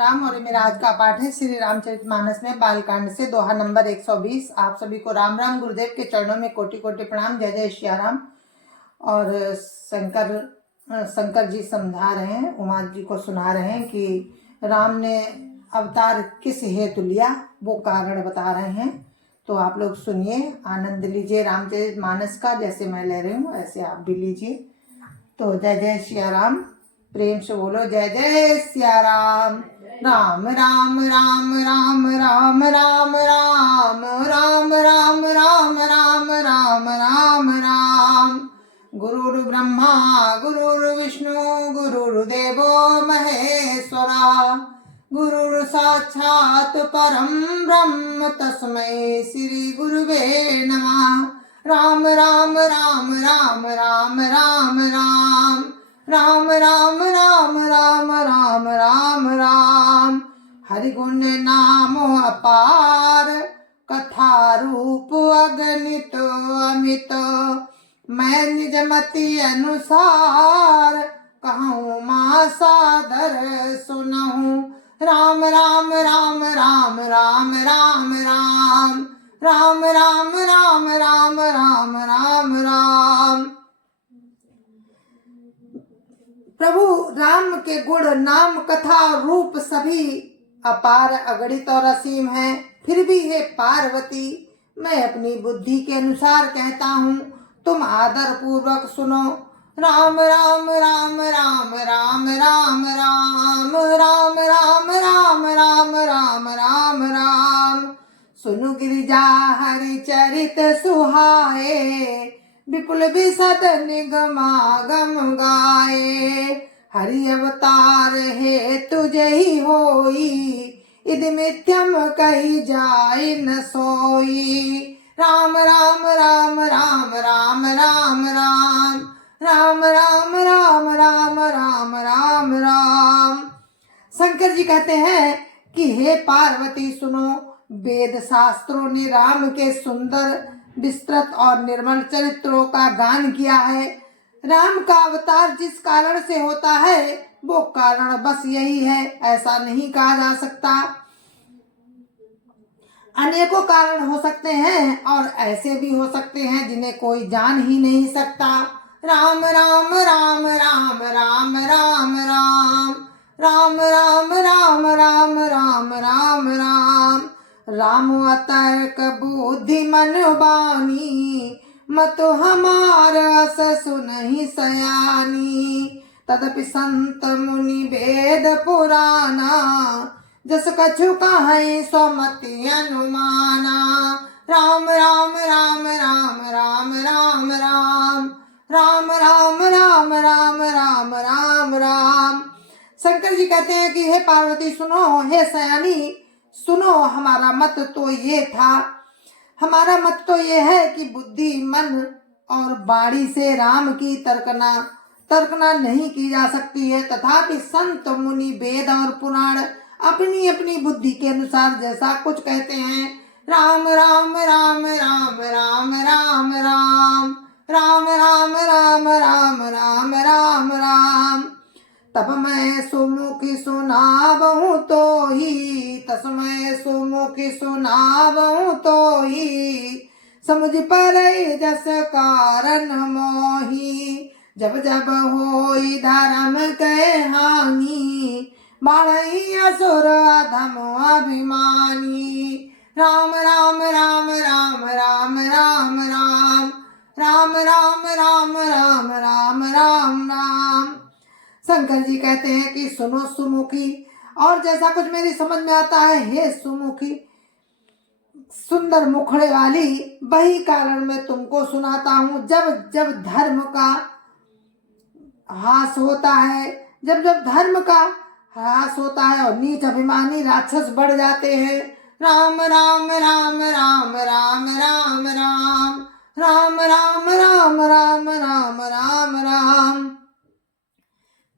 राम। और ये मेरा आज का पाठ है श्री रामचरितमानस में बालकांड से दोहा नंबर 120। आप सभी को राम राम। गुरुदेव के चरणों में कोटि कोटि प्रणाम। जय जय श्री राम। और शंकर जी समझा रहे हैं, उमा जी को सुना रहे हैं कि राम ने अवतार किस हेतु लिया, वो कारण बता रहे हैं। तो आप लोग सुनिए, आनंद लीजिए रामचरितमानस का। जैसे मैं ले रही हूँ ऐसे आप भी लीजिए। तो जय जय श्री राम, प्रेम से बोलो जय जय सिया राम। राम राम राम राम राम राम राम राम राम राम राम राम राम राम। गुरुर् ब्रह्मा गुरुर्विष्णु गुरुर्देवो महेश्वरा, गुरुर् साक्षात् परं ब्रह्म तस्मै श्री गुरुवे नमः। राम राम राम राम राम राम राम राम राम राम राम राम राम राम। हरि गुण नाम अपार, कथा रूप अगणित अमित। मैं निज मति अनुसार, कहूँ माँ सादर सुनहूँ। राम राम राम राम राम राम राम राम राम राम राम राम राम राम। प्रभु राम के गुण नाम कथा रूप सभी अपार अगणित और असीम है। फिर भी हे पार्वती, मैं अपनी बुद्धि के अनुसार कहता हूँ, तुम आदर पूर्वक सुनो। राम राम राम राम राम राम राम राम राम राम राम राम राम राम। सुनु गिरिजा हरि चरित सुहाए, विपुल विशद निगमागम गाए। हरि अवतार है तुझे ही होई, इद मिथ्यम कही जाय न सोई। राम राम राम राम राम राम राम राम राम राम राम राम राम राम। शंकर जी कहते हैं कि हे पार्वती सुनो, वेद शास्त्रों ने राम के सुंदर विस्तृत और निर्मल चरित्रों का गान किया है। राम का अवतार जिस कारण से होता है वो कारण बस यही है, ऐसा नहीं कहा जा सकता। अनेकों कारण हो सकते हैं और ऐसे भी हो सकते हैं जिन्हें कोई जान ही नहीं सकता। राम राम राम राम राम राम राम राम राम राम राम राम राम राम। राम अतर्क बुद्धि मन बानी, मत हमार अस सुनहि सयानी। तदपि संत मुनि वेद पुराना, जस कछु कहीं स्वमति अनुमाना। राम राम राम राम राम राम राम राम राम राम राम राम राम राम। शंकर जी कहते हैं कि हे पार्वती सुनो, हे सयानी सुनो। हमारा मत तो ये था, हमारा मत तो ये है कि बुद्धि मन और वाणी से राम की तर्कना नहीं की जा सकती है। तथापि संत मुनि वेद और पुराण अपनी अपनी बुद्धि के अनुसार जैसा कुछ कहते हैं। राम राम राम राम राम राम राम राम राम राम राम राम राम राम। तब मैं सुमुखी सुनावहूँ तो ही, तस्मै सुमुखी सुनावहूँ तो ही। समझ परै जस कारण मोही, जब जब होई धर्म के हानि। बाढ़ई असुर अधम अभिमानी। राम राम राम राम राम राम राम राम राम राम राम राम राम राम। शंकर जी कहते हैं कि सुनो सुमुखी, और जैसा कुछ मेरी समझ में आता है हे सुमुखी, सुंदर मुखड़े वाली, वही कारण मैं तुमको सुनाता हूँ। जब जब धर्म का ह्रास होता है, जब जब धर्म का ह्रास होता है और नीच अभिमानी राक्षस बढ़ जाते हैं। राम राम राम राम राम राम राम राम राम राम राम राम राम राम।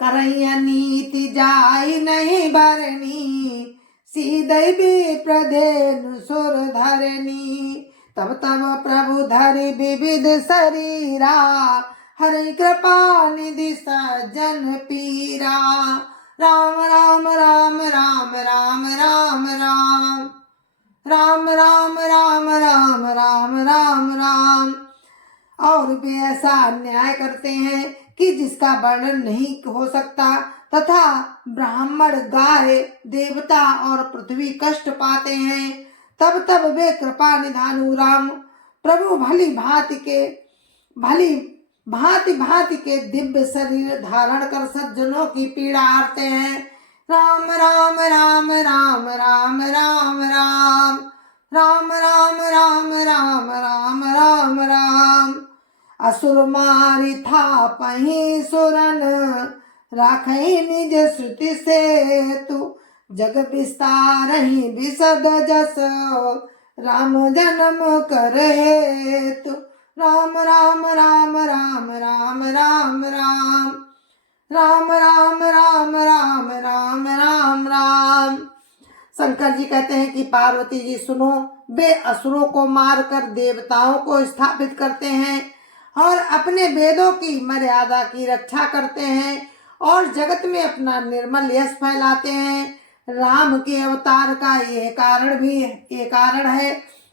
करैया नीति जाई नहीं बरनी, सीधै विप्रधेनु सुर धरनी। तब तब प्रभु धरि विविध शरीरा, हरि कृपा निधि सज्जन पीरा। राम राम राम राम अन्याय करते हैं कि जिसका वर्णन नहीं हो सकता, तथा ब्राह्मण, गाय, देवता और पृथ्वी कष्ट पाते हैं। तब तब वे कृपा निधानु राम प्रभु भांति भांति के दिव्य शरीर धारण कर सज्जनों की पीड़ा हारते हैं। राम राम राम राम राम राम राम राम राम राम राम राम राम राम। असुर मारी था पही सुरन, राखई निज श्रुति से तू, जग विस्तारहि विशद जस, राम जन्म कर हेतु। राम राम राम राम राम राम राम राम राम राम राम राम राम राम। शंकर जी कहते हैं कि पार्वती जी सुनो, वे असुरों को मारकर देवताओं को स्थापित करते हैं और अपने वेदों की मर्यादा की रक्षा करते हैं और जगत में अपना निर्मल यश फैलाते हैं। राम के अवतार का ये कारण है।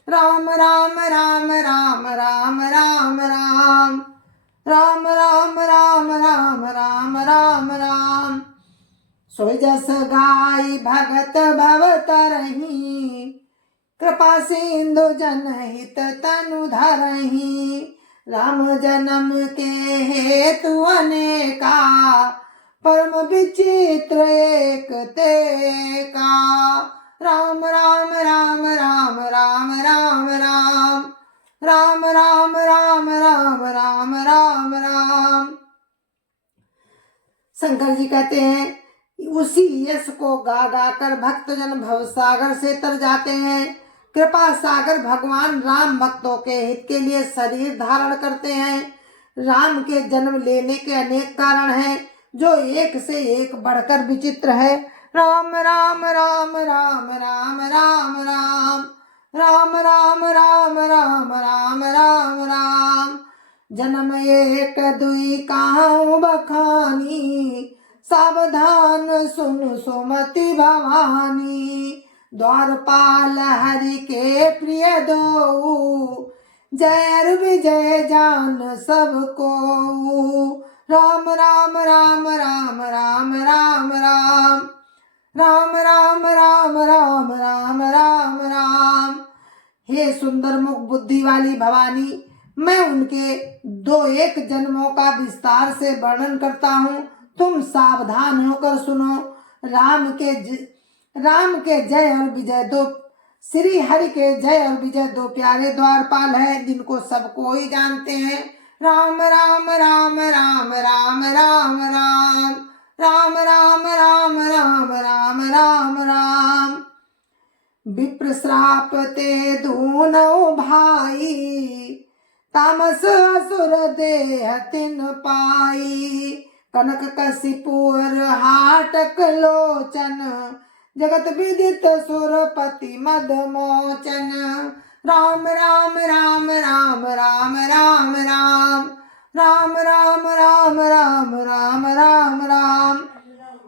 राम राम राम राम राम राम राम राम राम राम राम राम राम राम। सोई जस गाई भगत भव तरही, कृपा सिंधु जनहित तनु धरही। राम जन्म के हेतु अनेका, परम विचित्र एक ते का। राम राम राम राम राम राम राम राम राम राम राम राम राम राम। शंकर जी कहते हैं उसी यश को गा गा कर भक्तजन भवसागर से तर जाते हैं। कृपा सागर भगवान राम भक्तों के हित के लिए शरीर धारण करते हैं। राम के जन्म लेने के अनेक कारण हैं जो एक से एक बढ़कर विचित्र है। राम राम राम राम राम राम राम राम राम राम राम राम राम राम। जन्म एक दुई काहू बखानी, सावधान सुन सुमति भवानी। द्वारपाल हरि के प्रिय दो, जय विजय जान सबको। राम राम राम राम राम राम राम राम राम राम राम राम राम राम। हे सुंदर मुख बुद्धि वाली भवानी, मैं उनके दो एक जन्मों का विस्तार से वर्णन करता हूँ, तुम सावधान होकर सुनो। राम के जय और विजय दो, श्री हरि के जय और विजय दो प्यारे द्वारपाल हैं जिनको सब कोई जानते हैं। राम राम राम राम राम राम राम राम राम राम राम राम राम राम। विप्र श्राप ते दूनौ भाई, तामस असुर देह तिन पाई। कनक कसिपुर हाटक लोचन, जगत विदित सुरपति मद मोचन। राम राम राम राम राम राम राम राम राम राम राम राम राम राम।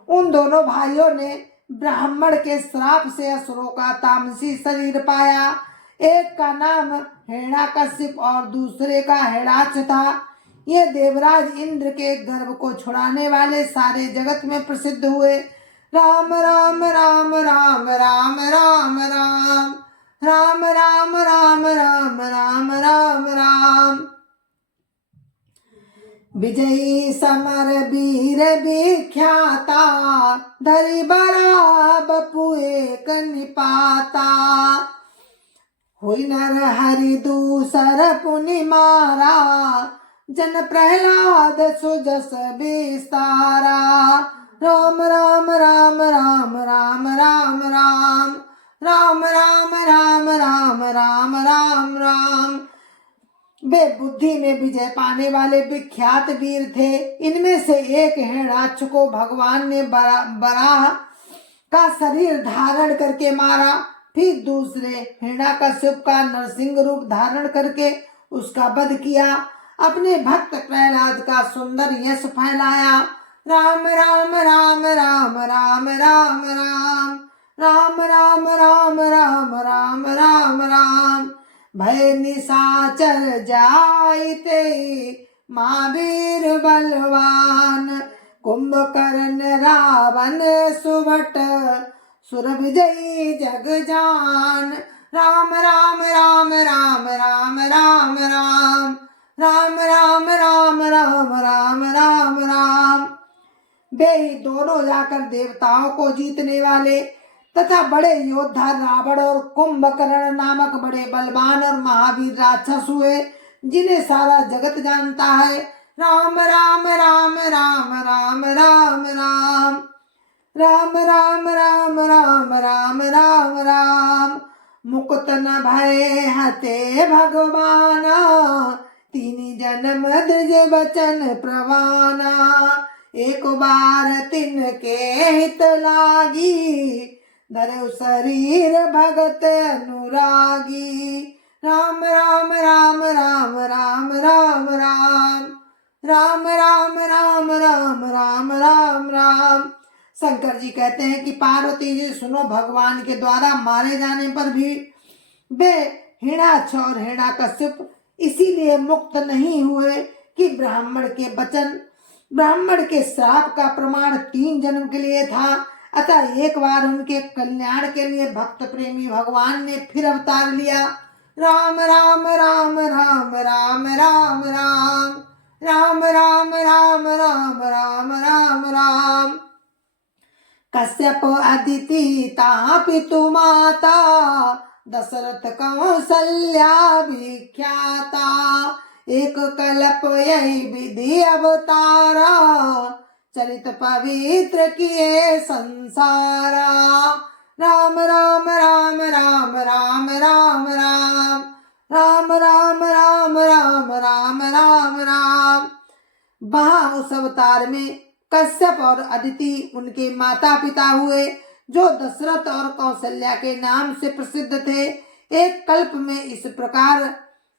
उन दोनों भाइयों ने ब्राह्मण के श्राप से असुरों का तामसी शरीर पाया। एक का नाम हिरण्याकशिप और दूसरे का हिरण्याक्ष था। ये देवराज इंद्र के गर्भ को छुड़ाने वाले सारे जगत में प्रसिद्ध हुए। राम राम राम राम राम राम राम राम राम राम राम राम राम राम। विजयी समर वीर विख्याता, धरि बड़ा बपु एक निपाता। हुई नर हरि दूसर पुनि मारा, जन प्रहलाद सुजस विस्तारा। राम राम राम राम राम राम राम राम राम राम राम राम राम राम। वे बुद्धि में विजय पाने वाले विख्यात वीर थे। इनमें से एक हिरण्याक्ष को भगवान ने बराह का शरीर धारण करके मारा। फिर दूसरे हिरण्याकशिप का नरसिंह रूप धारण करके उसका वध किया। अपने भक्त प्रहलाद का सुंदर यश फैलाया। राम राम राम राम राम राम राम राम राम राम राम राम राम राम। भय निशाचर जाइते, महावीर बलवान, कुंभकर्ण रावण सुभट, सुर विजयी जग जान। राम राम राम राम राम राम राम राम राम राम राम राम राम राम। वे ही दोनों जाकर देवताओं को जीतने वाले तथा बड़े योद्धा रावण और कुंभकर्ण नामक बड़े बलवान और महावीर राक्षस हुए, जिन्हें सारा जगत जानता है। राम राम राम राम राम राम राम राम राम राम राम राम राम राम। मुकुत न भय हते भगवाना, तीन जन्म द्विज बचन प्रवाना। एक बार तिनके हित लागी, धरऊ शरीर भगत अनुरागी। राम राम राम राम राम राम राम राम राम राम राम राम राम राम। शंकर जी कहते हैं कि पार्वती जी सुनो, भगवान के द्वारा मारे जाने पर भी वे हिरण्याक्ष और हिरण्यकश्यप इसीलिए मुक्त नहीं हुए कि ब्राह्मण के श्राप का प्रमाण 3 जन्म के लिए था। अतः एक बार उनके कल्याण के लिए भक्त प्रेमी भगवान ने फिर अवतार लिया। राम राम राम राम राम राम राम राम राम राम राम राम राम राम। कश्यप अदिति ता पितु माता, दशरथ कौसल्या विख्याता। एक कल्प यही विधि अवतारा, चरित पवित्र किए संसारा। राम राम राम राम राम राम राम राम राम राम राम राम राम राम। वहाँ उस अवतार में कश्यप और अदिति उनके माता पिता हुए, जो दशरथ और कौशल्या के नाम से प्रसिद्ध थे। एक कल्प में इस प्रकार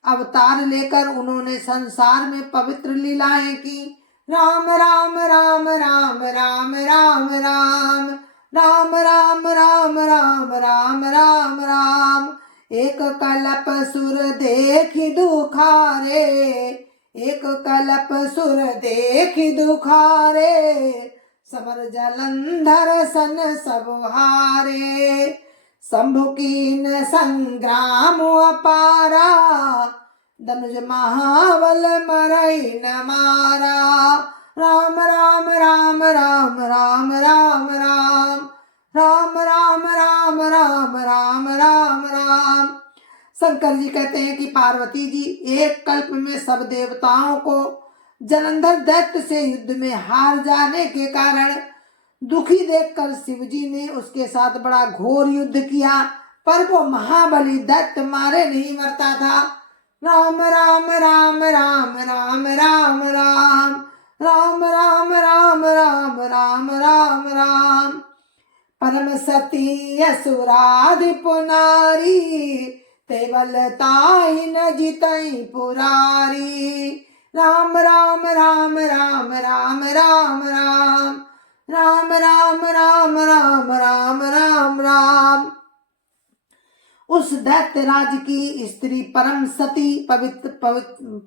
अवतार लेकर उन्होंने संसार में पवित्र लीलाएं की। राम राम राम राम राम राम राम राम राम राम राम राम राम राम। एक कल्प सुर देखि दुखारे, एक कल्प सुर देखि दुखारे। समर जलंधर सन सब हारे, शंभु कीन संग्राम अपारा। धनुज महाबल मरई न मारा। राम राम राम राम राम राम राम राम राम राम राम राम राम राम। शंकर जी कहते हैं कि पार्वती जी एक कल्प में सब देवताओं को जलंधर दैत्य से युद्ध में हार जाने के कारण दुखी देखकर शिव जी ने उसके साथ बड़ा घोर युद्ध किया, पर वो महाबली दैत्य मारे नहीं मरता था। राम राम राम राम राम राम राम राम राम राम राम राम राम राम। परम सती असुराधिप नारी, तेवलताहि न जितई पुरारी। राम राम राम राम राम राम राम राम राम राम राम राम राम राम। उस दैत्यराज की स्त्री परम सती पवित्र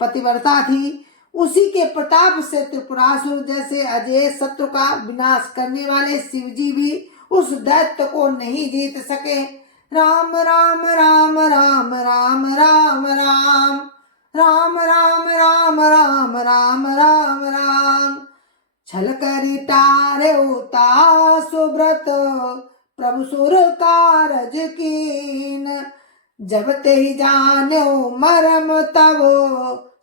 पतिव्रता थी। उसी के प्रताप से त्रिपुरासुर जैसे अजय शत्रु का विनाश करने वाले शिवजी भी उस दैत्य को नहीं जीत सके। राम राम राम राम राम राम राम राम राम राम राम राम राम राम। छल करी टारे उता सुब्रत, प्रभु सुर कारज कीन। जब ते जाने मरम तब,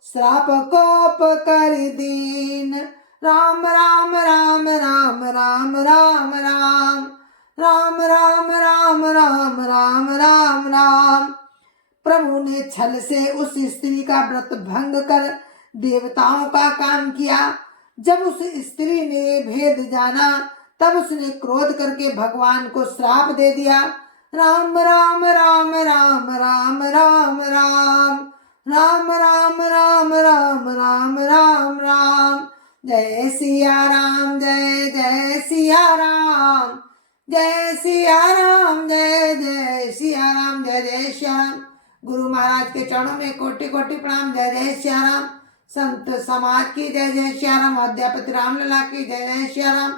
श्राप कोप कर दीन। राम राम राम राम राम राम राम राम राम राम राम राम राम राम। प्रभु ने छल से उस स्त्री का व्रत भंग कर देवताओं का काम किया। जब उस स्त्री ने भेद जाना, तब उसने क्रोध करके भगवान को श्राप दे दिया। राम राम राम राम राम राम राम राम राम राम राम राम राम राम। जय सिया राम, जय जय सिया राम, जय सिया राम, जय जय सिया राम, जय जय श्याम। गुरु महाराज के चरणों में कोटि कोटि प्रणाम। जय जय सिया राम। संत समाज की जय जय श्री राम, अध्यापति रामलला की जय जय श्री राम,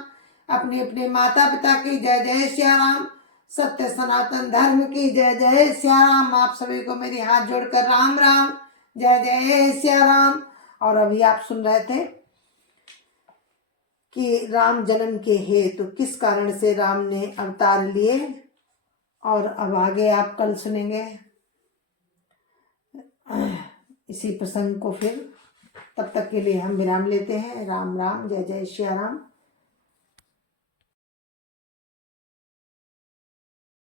अपने अपने माता पिता की जय जय श्री राम, सत्य सनातन धर्म की जय जय श्री राम। आप सभी को मेरी हाथ जोड़कर राम राम, जय जय श्री राम। और अभी आप सुन रहे थे कि राम जन्म के हेतु किस कारण से राम ने अवतार लिए, और अब आगे आप कल सुनेंगे इसी प्रसंग को। फिर तब तक के लिए हम विराम लेते हैं। राम राम, जय जय श्री राम।